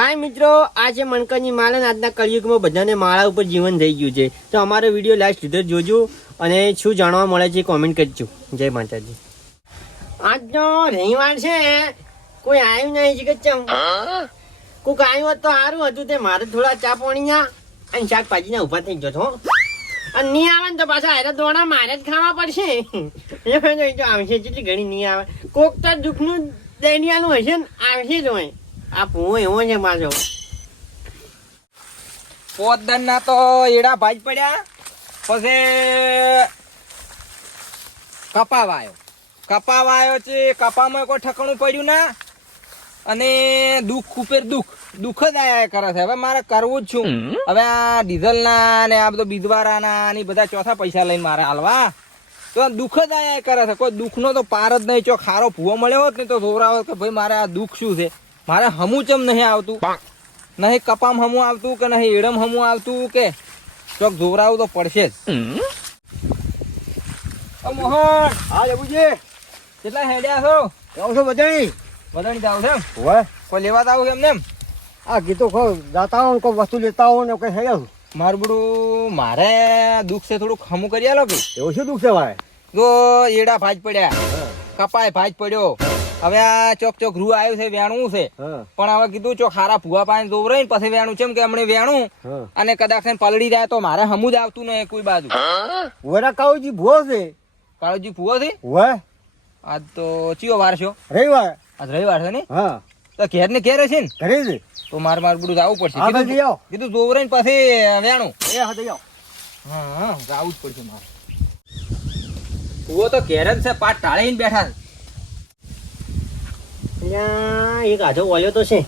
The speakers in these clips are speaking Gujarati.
હાય મિત્રો, આ છે મણકાની માળા આજના કળિયુગમાં બધાને માળા ઉપર જીવન થઈ ગયું છે. તો અમારો વીડિયો લાસ્ટ સુધી જોજો અને શું જાણવા મળે છે કોમેન્ટ કરજો. જય માતાજી. આજનો રવિવાર છે. કોઈ આવ્યું નહીં છે ચમ? કોઈક આવ્યું હોત તો સારું હતું. તે મારે થોડા ચા પાણીના અને શાકભાજીના ઊભા થઈ જતો અને નહીં આવે ને તો પાછા હારે દોડા મારે જ ખાવા પડશે. આવશે જેટલી ઘણી નહીં આવે. કોક તો દુઃખનું દૈનિયાનું હશે ને, આવશે જ હોય. આ પૂવો એવો છે પોતદાન ના તો એડા ભાજ પડ્યા પછી કપા વાયો કપા વાયો છે કપામાં કોઈ ઠકણું પડ્યું ના અને દુઃખ ઉપર દુઃખ. દુઃખ જ આયા કરે છે. હવે મારે કરવું જ છું. હવે આ ડીઝલ ના ને આ બધો બીજવારા ના ને બધા ચોથા પૈસા લઈને મારે હાલવા. તો દુઃખ જ આયા કરે છે. કોઈ દુઃખ નો તો પાર જ નહીં. ચો ખારો ભૂવો મળ્યો હોત ને તો જોરાવત કે ભાઈ મારે આ દુઃખ શું છે? મારે હમું ચમ નહીં આવતું? નહીં કપામ હમું આવતું કે નહીં એડમ હમું આવતું કે? ચોક જોરાવું તો પડશે જ. મોહન! હા જબુજી. કેટલા હેડ્યા છો? જાઉં છો બધાની વદણી જાવ છે? હોય કોઈ લેવા આવું એમ ને એમ? આ ગીતો ખો જાતા હો ને કોઈ વસ્તુ લેતા હો ને કઈ હેડ્યા મારું બધું મારે દુઃખ છે થોડુંક હમું કરી આલો કે? એવું શું દુઃખ છે ભાઈ? જો એડા ભાજ પડ્યા. કપાય ભાજ પડ્યો. હવે આ ચોક ચોક રૂ આવ્યું છે વેણું છે. પણ હવે કીધું ચોક હારા ભૂવા પાણી દોવરાય પછી વેણું. છે કે હમણે વેણું અને કદાચ પલડી જાય તો મારે હમું જ આવતું નહીં કોઈ બાજુ. વરા કાળુજી ભૂવો છે? કાળુજી ભૂવો છે? હોય આજ તો ચિયો વાર છો રવિવાર? આજ રવિવાર છે ને? હા. તો ઘેર ને ઘેર છે ને? ઘરે છે? તો મારે મારું બધું જવું પડશે. કીધું દોવરાય પછી વેણું. એ હા જઈ હા હા જવું જ પડશે મારે. ભૂવો તો ઘેર જ છે પાટ ટાળીને બેઠા છે. અહીંયા એક આધો વળ્યો તો છે.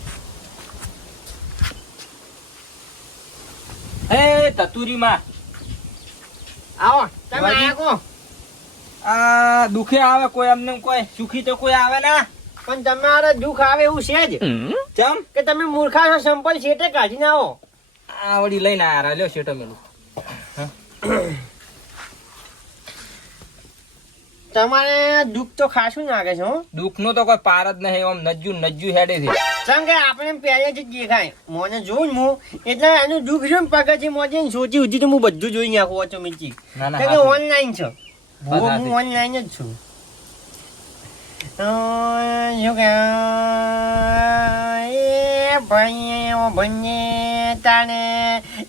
તતુરી તતુરીમાં આવો તમે કો આ દુખે આવે કોઈ એમને કોઈ સુખી તો કોઈ આવે ના. પણ તમારે દુઃખ આવે એવું છે જ. ચમ કે તમે મૂર્ખા છો સંપલ શેઠે કાઢીને આવો. આવડી લઈને આ રહ્યો શેટો મેલું. તમારે દુઃખ તો ખાસું નાખે છે દુઃખનું તો કોઈ પાર જ નહીં આમ નજ્જુ નજ્જુ હેડે છે. કારણ કે આપણે પહેલેથી જ દેખાય મને જોઉં ને હું એટલે એનું દુઃખ છે પગથી મોજે સોચી ઉધી તો હું બધું જોઈ નાખું ઓછો મીચી કારણ કે ઓનલાઈન છે. હું ઓનલાઈન જ છું. શું કે એ ભાઈ ભઈએ તાણે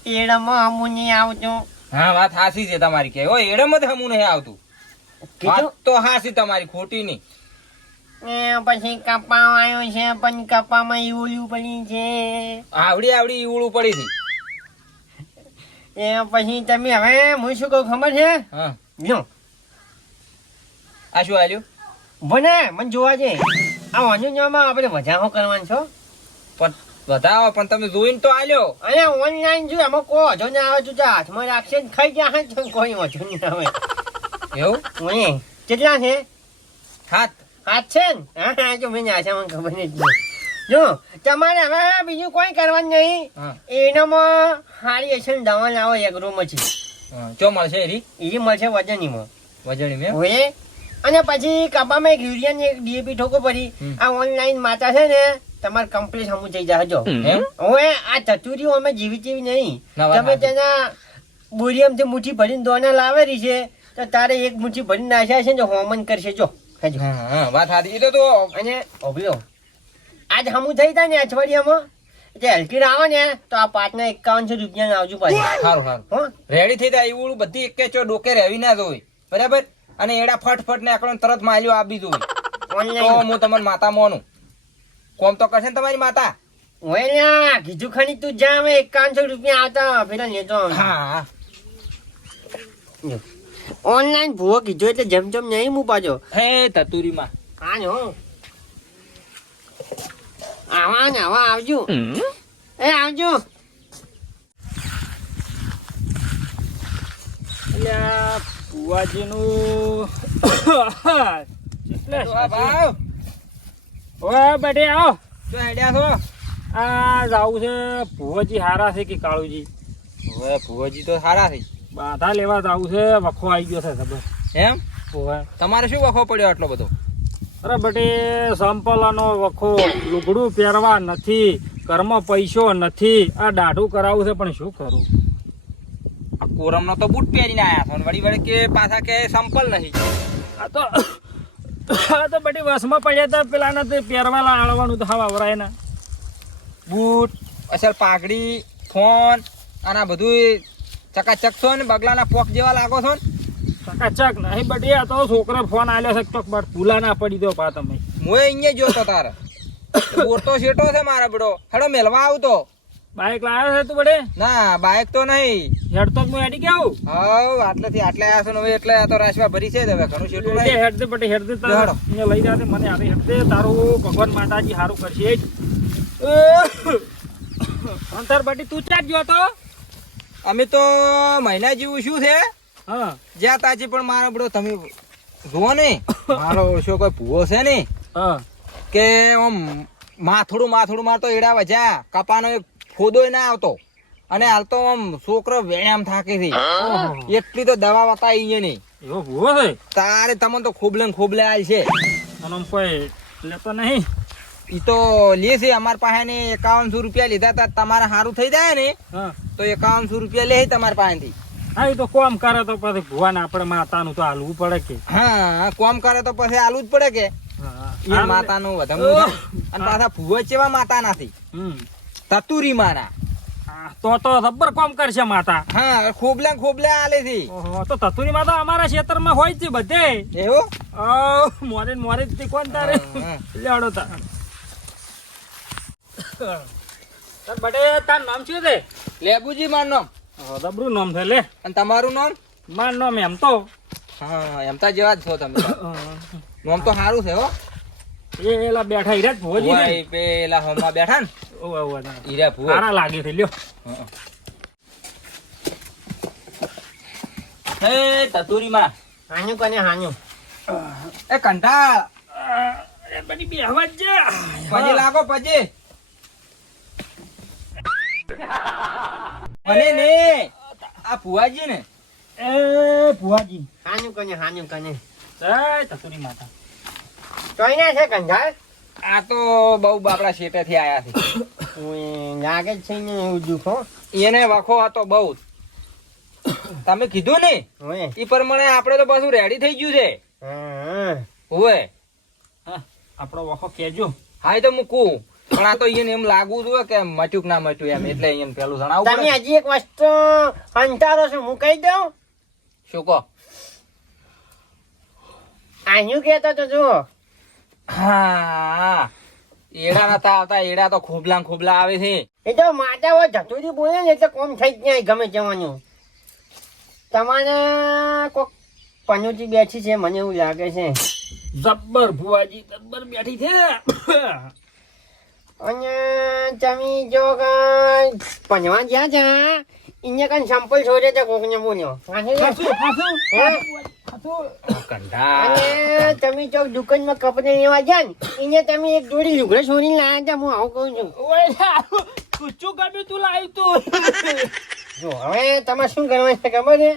એડમાં નહીં આવતું. હા વાત હાસી છે તમારી કે. એડમ જ હમું નહીં આવતું. વાત તો હાસી તમારી ખોટી નહીં. એ પછી કપા આવ્યો છે પણ કપામાં ઈવડ્યું પડી છે. આવડી આવડી ઈવડું પડી હતી એ પછી તમે હવે હું શું કહું ખબર છે? જો આ શું આલ્યું? ભને મને જોવા છે આ વાંજોમાં આપણે વધારો કરવાનો છો? પણ બતાવો પણ તમે જોઈને તો આલ્યો. અને ઓનલાઈન જો એમાં કોઈ વાંધો ના આવે તું હાથમાં રાખશે ખાઈ ગયા હાથ કોઈ વાંધો નહીં આવે. એવું? ઓય કેટલા છે? હાથ હાથ છે ને? હા હા જો મેં આશા મને ખબર નથી જો તમારે હવે બીજું કોઈ કરવાનું નહીં. એનામાં હારી હશે ને દવા લાવો એગ્રો મછી છે ચો મળશે એરી? એ મળશે વજનીમાં. વજનીમાં હોય અને પછી કપામાં એક યુરિયાની એક ડીએપી ઠોકો પડી. આ ઓનલાઈન માતા છે ને તમારે કમ્પ્લીટ હમું થઈ જાય જો હવે આ ચતુરીઓ અમે જીવી જેવી નહીં. તમે. તેના બોરિયમથી મુઠ્ઠી ભરીને દોના લાવેલી છે. તો તારે એક મુઠ્ઠી ભરી નાખ્યા છે ને હોમન કરશે જો. હા વાત સાચી. તો તો અને ઓભ્યો આજ હમું થઈ થાય ને અઠવાડિયામાં? જે હલકી આવે ને તો આ પાટના એકાવનસો રૂપિયા આવજો પાછી. સારું સારું. રેડી થઈ જાય એવું બધી એક ચો ડોકે રહેવી ના જોઈ બરાબર? અને એડા ફટફટ ને આકડો તરત માલ્યો આપી જોઈ તો હું તમને માતા મોનું. કોમ તો કરશે ને તમારી માતા? ને કીધું ખરી તું જા એકાવનસો રૂપિયા આવતા પેલા લેતો હા ઓનલાઈન ભૂવો કીધો એટલે જેમ જેમ નહીં હું પાછો હે તતુરીમાં હા ને હો આવા ને આવા આવજો. એ આવજો. આ ઓય બેટે આવો. તો હેડ્યા છો? આ જાવું છે ભુવાજી હારા છે કે કાળુજી? હવે ભુવજી તો સારા થઈ બાધા લેવા જાવું છે વખો આવી ગયો છે ખબર. એમ? તમારે શું વખો પડ્યો આટલો બધો? અરે બેટે સંપલાનો વખો. લુગડું પહેરવા નથી કર્મ પૈસો નથી. આ દાઢું કરાવવું છે પણ શું કરું? આ કોરમનો તો બૂટ પહેરીને આયા છો વળી વળી કે પાછા કે સંપલ નહીં? આ તો આ તો બધી વસમાં પડ્યા હતા પેલા તે પહેરવા લાવવાનું તો હવા વરાય ના. બૂટ અસલ પાઘડી ફોન અને આ બધું ચકાચક છો ને બગલાના પોક જેવા લાગો છો ને? ચકાચક નહીં બધી આ તો છોકરા ફોન આલ્યો છે ચોક બાર ભૂલા ના પડી દો પા તમે. હું અહીંયા જોતો તારે. બોરતો શેટો છે મારા બડો. હેડો મેલવા આવતો. બાઈક લાવ્યો છે તું બડે ના બાઇક તો નહીં. હેડ તો હું હેડી ગયો હવ આટલેથી આટલે આવ્યા છો હવે એટલે આ તો રાશવા ભરી છે હવે ઘણું શેટું નહીં. હેડ દે બટે હેડ દે તારો. અહીંયા લઈ જાતે મને આવે હેડ દે. તારું ભગવાન માતાજી સારું કરશે. અંતર બટી તું ચાર ગયો તો? અમે તો મહિના જેવું શું છે? હા. જ્યાં તાજી પણ મારો બડો તમે જુઓ ને મારો ઓછો કોઈ ભૂવો છે ને હા. કે આમ માથોડું માથોડું મારતો એડા વજા કપાનો એક ફોદો ના આવતો. અને હાલ તો આમ છોકરો વેણામ થાકે છે. એટલી તો દવા વતા છે નહીં એવો ભૂવો છે? તારે તમને તો ખોબલે ખોબલે આલ છે. અને કોઈ લેતો નહીં. ઈ તો લે છે અમાર પાસે ને એકાવનસો રૂપિયા લીધા તા તમારે સારું થઈ જાય ને તો એકાવનસો રૂપિયા લે તમારા પાસેથી. હા એ તો કોમ કરે તો પછી ભુવાને આપણે માતાનું તો હાલવું પડે કે. હા કોમ કરે તો પછી હાલવું જ પડે કે. એ માતાનું વધારે અને પાછા ભૂવા ચેવા માતા નથી? તતુરી માના. આ તો તો રબર કોમ કરશે માતા. હા ખોબલે ખોબલે આલે છે. તો તતુરી માતા અમારા ખેતરમાં હોય છે બધે. એવું? મોરે મોરે કોણ તારે? લેડો લેવડો તાર તાર નામ શું છે? લેબુજી માર નામ. રબરું નામ છે લે. અને તમારું નામ? માર નામ એમ તો. હા જેવા જ છો તમે. નામ તો સારું છે હો. એ એલા બેઠા હીરા ભોજી ઓય પેલા હોમાં બેઠા ને. ઓવે ઓવે હીરા ભૂવા. સારા લાગે છે લ્યો. હે તતુરી માં હાન્યું કને હાન્યું એ જ છે પછી લાગો પછી મને ને આ ભુવાજી ને. એ ભુવાજી. હાન્યું કને હાન્યું કને. જય તતુરી માતા. ચોઈના છે કંધાર આ તો બહુ બાપડા શેટેથી આયા છે. લાગે છે ને એવું દુખો એને વખો હતો બહુ. તમે કીધું ને? એ. પ્રમાણે આપણે તો પાછું રેડી થઈ ગયું છે. હા હોય હા, આપણો વખો કેજો હા તો મૂકું. પણ આ તો અહીંયા એમ લાગુ જોઈએ કે મચ્યું ના મચ્યું એમ એટલે અહીંયા પેલું જણાવું તમે હજી એક વસ્તુ અંતારો છું હું કહી દઉં? શું કહો? આહ્યું કહેતો તો જુઓ. હા એડા નતા આવતા એડા તો ખોબલા ખોબલા આવે છે. એ તો માતા હોય જતુરી બોલે ને એટલે કોમ થઈ જ જાય ગમે જવાનું. તમારે કોક પનુજી બેઠી છે મને એવું લાગે છે. જબ્બર ભુવાજી જબ્બર બેઠી છે. અને તમે જો પંજવા ગયા છે એને કાંઈ સંપલ છોડે છે બોલ્યો વાત? ખાસું, ખાસું. અને તમે જો દુકાનમાં કપડે લેવા ગયા ને એને તમે એક જોડી લુગડા છોડીને લાયા હતા હું આવું કહું છું કુચું ગમ્યું તું લાવ્યું તું જો હવે તમારે શું કરવાનું છે ખબર છે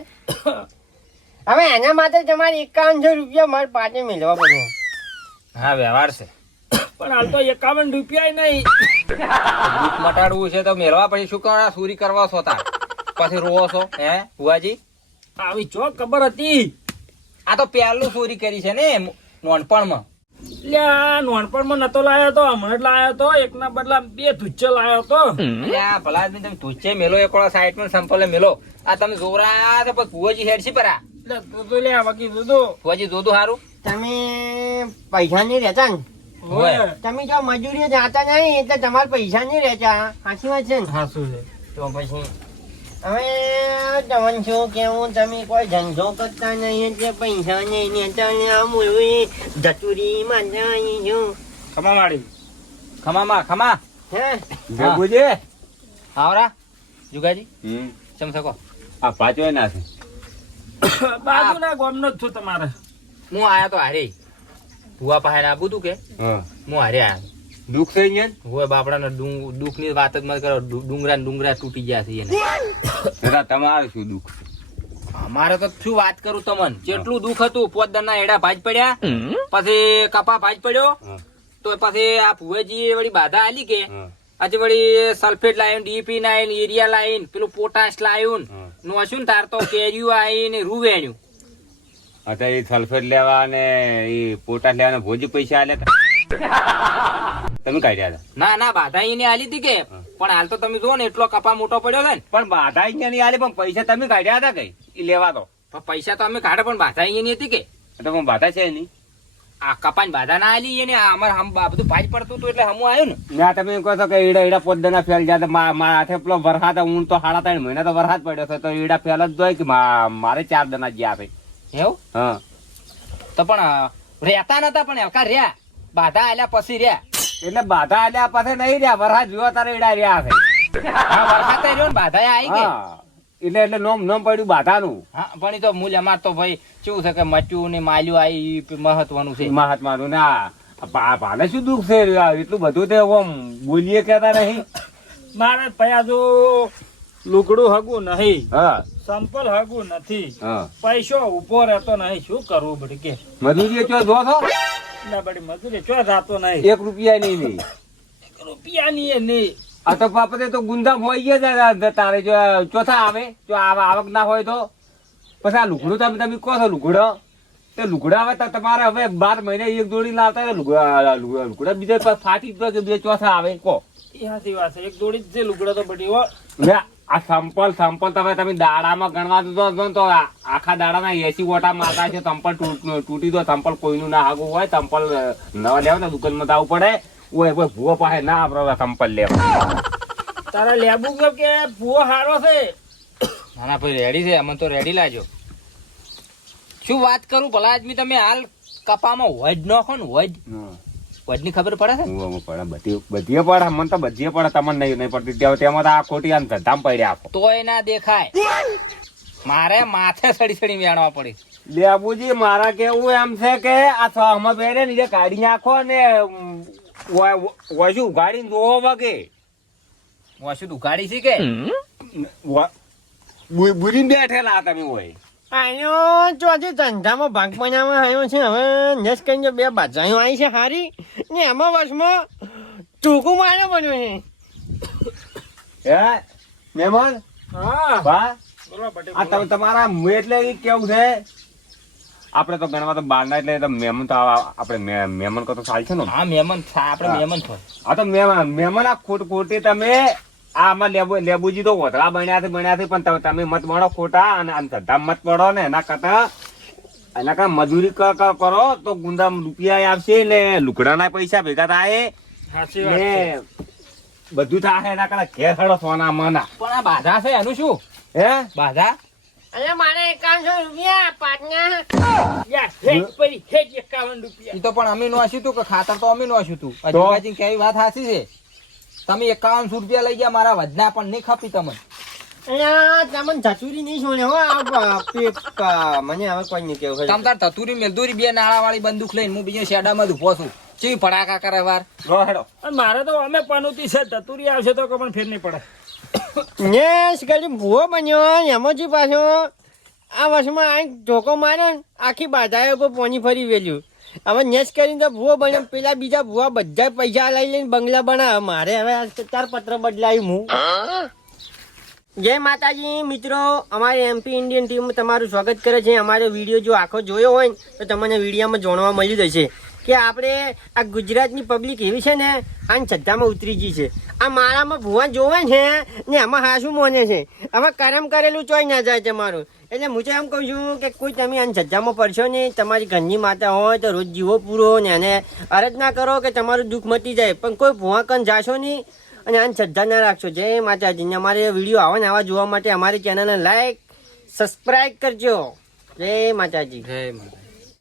હવે એના માટે તમારે એકાવનસો રૂપિયા મારે પાછે મેળવા પડે હા વ્યવહાર છે પણ હાલ તો એકાવન રૂપિયા નહીં. દુઃખ મટાડવું છે તો મેળવા પછી શું કરવા સુરી કરવા છો તાર. પછી રોવો છો હે ભુવાજી? આવી જો ખબર હતી. આ તો પહેલું ચોરી કરી છે ને નોનપણમાં. લ્યા નોનપણમાં નતો લાયો તો હમણાં જ લાયો તો એકના બદલા બે ધુચ્ચો લાયો તો. અલ્યા ભલા આદમી તમે તુચ્છે મેલો એક વાળા સાઈડમાં સંપલે મેલો. આ તમે જોરા તો પછી ભુવાજી હેડ છે પરા. લે તું લ્યા બાકી તું. ભુવાજી જોતું સારું તમે પૈસા નહીં રહેતા ને? હોય. તમે જો મજૂરી જાતા નહીં એટલે તમારે પૈસા નહીં રહેતા. સાચી વાત છે ને? સાચું છે. તો પછી હવે તમને છો કેવું તમે કોઈ ધંધો કરતા નહીં એટલે પૈસા નહીં રહેતા. ને આ મૂળવી ધતુરી માં નહીં છું. ખમા માડી. ખમામાં ખમા. હે? ભેગુજી આવરા. જુગાજી? હમ. ચમ શકો આ પાછો ના છે. બાજુના ગામનો જ છું તમારે. હું આયા તો હારે. ભુવા પાસે આબુ તું કે? હું. હારે આયા. દુઃખ થઈ ગયા ને? હોય બાપડાનો દુઃખની વાત જ મત કરો. ડુંગરા ડુંગરા તૂટી ગયા છે એને. તમારે શું દુઃખ? અમારે તો શું વાત કરું તમન? જેટલું દુઃખ હતું પોત ના એડા ભાજ પડ્યા. પછી કપા ભાજ પડ્યો. તો પછી આ ભુવેજી વળી બાધા આલી કે. આજે વળી sulphate line DP line urea line પેલું પોટાશ લાઈન હા. નોશું ને તાર તો કેરીઓ આવીને ને રૂ વેણ્યું અત્યારે એ સલ્ફેટ લેવા અને એ પોટાશ લેવાના ભોજી પૈસા આલ્યા તમે કાઢ્યા હતા? ના ના બાધા એને આલી હતી કે. પણ હાલ તો તમે જુઓ ને એટલો કપા મોટો પડ્યો છે ને. પણ બાધા અહીંયા નહીં આલી પણ પૈસા તમે કાઢ્યા હતા કઈ? એ લેવા તો. પૈસા તો અમે કાઢે પણ બાધા અહીંયા હતી કે. તો પણ બાધા છે નહીં આ કપાની બાધા ના આલી એને અમારે હમ બધું ભાજ પડતું હતું એટલે હમું આવ્યું ને. ના તમે કહો છો કે ઈડા ઈડા પોદના ફેલ ગયા તો મારા હાથે પેલો વરસાદ ઊંડ તો સાડા ત્રણ મહિના તો વરસાદ પડ્યો છે. તો ઈડા ફેલ જ જોઈ કે મારે ચાર દના જ્યાં છે. એવું? હા. તો પણ રહેતા નતા પણ હલકા રહ્યા? બાધા આલ્યા પછી રહ્યા. એટલે બાધા આલ્યા પાસે નહીં રહ્યા. વરસાદ જોયો તારે ઈડા રહ્યા છે. વરસાદ થઈ રહ્યો ને બાધા આવી ગઈ એટલે એટલે નોમ નોમ પડ્યું બાધાનું. હા પણ તો મૂલ્ય અમાર તો ભાઈ કેવું છે કે મચ્યું ને માલ્યું આવી મહત્વનું છે. મહત્વનું ના આ. ભાને શું દુઃખ છે? એટલું બધું તે ઓમ બોલીએ કેતા નહીં. મારે પયા જો લુગડું હગું નહીં. હા. સંપલ હગું નથી. હા. પૈસો ઊભો રહેતો નહીં. શું કરવું ભડકે કે મજૂરી ચો જો છો? ના બડી મજૂરી ચો જાતો નહીં? એક રૂપિયા નહીં નહીં રૂપિયાની રૂપિયા નહીં આ તો બાપતે તો ગુંદા હોય ગયા જ તારે જો ચોથા આવે જો આવ- આવક ના હોય તો. પછી આ લુગડું તમે તમે કહો છો લુગડો? તે લુગડા આવે તો તમારે હવે બાર મહિને એક જોડી લાવતા હોય લુગડા લુગડા બીજા ફાટી જ જાય કે બે ચોથા આવે કહો. એ હાચી વાત છે. એક જોડી જ છે લુગડા તો બધી હો ને આ સંપલ સંપલ તમે તમે દાડામાં ગણવા દો તો- તો આખા દાડાના એસી ઓટા મારતા છે. સંપલ તૂટી દો. સંપલ કોઈનું ના હાગું હોય. સંપલ નવા લેવા ને દુકાનમાં આવવું પડે. ઓય કોઈ ભૂવો પાસે ના આપણે સંપલ લેવા. તારા લેબુ કેમ કે ભૂવો હારો છે? ના ના ભાઈ રેડી છે. અમને તો રેડી લાજો. શું વાત કરું? ભલા આદમી તમે હાલ કપામાં વજ નાખો ને વજ. વજની ખબર પડે છે? ભૂવામાં પડે. બધી બધીએ પડે. મને તો બધીએ પડે. તમને નહીં નહીં પડતી. ત્યાં તેમાં તો આ ખોટી આમ ધધામ પડ્યા આપો તોય ના દેખાય. મારે માથે સડી સડી વેણવા પડી. લેબુજી મારા કેવું એમ છે કે આ સહમત બેરે નીચે કાઢી નાખો ને વજુ ઉઘાડીને જોવો વગે. વસુ ઉઘાડી છે કે? બુરીને બેઠેલા તમે હોય. આયો ચોથી ધંધામાં ભાગ બનાવવા આવ્યો છે હવે નેસ કરીને બે બાજાયો આવી છે હારી ને એમાં વર્ષમાં ટૂંકું મારે બન્યો છે. મેમન હા. બા? બોલો બટી આ તમે તમારા મુ એટલે કેવું છે? આપણે તો ગણવા તો બારના એટલે તો મહેમાન તો આપણે મેમન મહેમાન કો તો છે ને? હા મહેમાન આપણે. મહેમાન આ તો મહેમાન મહેમાન આ ખોટ ખોટી તમે આ આમાં લેબુ લેબુજી તો વતળા બન્યા છે બન્યા છે પણ તમે- તમે મત મળો ખોટા અને આમ ધંધા મત પડો ને એના કરતા એના કરતા મજૂરી ક- ક- કરો તો ગુંદા રૂપિયા આવશે ને લુકડાના પૈસા ભેગા થાય ને બધું થાય એના કરતા ઘેર હળો સોના મના. પણ આ બાધા છે એનું શું? હે? બાધા? અરે મારે એકાવનસો રૂપિયા ઈ તો પણ અમે નોશ્યું તું કે ખાતર તો અમે નોશ્યું તું. તો? અજુબાજી કેવી વાત સાચી છે? તમે એકાવનસો રૂપિયા લઈ ગયા મારા વજના પણ નહીં ખપી તમને. નહીં હો મને હવે કોઈ નહીં કેવું તમ તાર તતુરી મેલદુરી બે નાળા વાળી બંદૂક લઈને હું બીજા શેડામાં ઊભો છું. ચી ફડાકા કરે વાર? હેડો. મારે તો અમે પનોતી છે ધતુરી આવશે તો કે મને ફેર નહીં પડે. નેસ કરી ભૂવો બન્યો એમાંથી પાછો? આ વર્ષમાં આ ધોકો માર્યો આખી બાધાએ ઉપર પોની ફરી વેલ્યું. હવે નેસ કરીને તો ભૂવો બન્યો. પેલા બીજા ભૂવા બધા પૈસા લઈ લઈને બંગલા બનાવે. મારે હવે ચાર પત્ર બદલાયું હું. જય માતાજી, મિત્રો. અમારી એમપી ઇન્ડિયન ટીમ તમારું સ્વાગત કરે છે. અમારો વીડિયો જો આખો જોયો હોય તો તમને વિડીયોમાં જાણવા મળી જશે. કે આપણે આ ગુજરાતની પબ્લિક એવી છે ને આ શ્રદ્ધામાં ઉતરી ગઈ છે. આ મારામાં ભુવા જોવે છે ને આમાં હાસું મોને છે. હવે કરમ કરેલું ચોય ના જાય તમારું. એટલે હું તો એમ કહું છું કે કોઈ તમે આ શ્રદ્ધામાં પડશો ને, તમારી ઘરની માતા હોય તો રોજ જીવો પૂરો ને એને અરજ કરો કે તમારું દુઃખ મટી જાય. પણ કોઈ ભુવા કન જાશો નહીં અને આ શ્રદ્ધા ના રાખશો. જય માતાજી. ને અમારે વીડિયો આવે ને આવા જોવા માટે અમારી ચેનલને લાઈક સબસ્ક્રાઈબ કરજો. જય માતાજી. જય માતા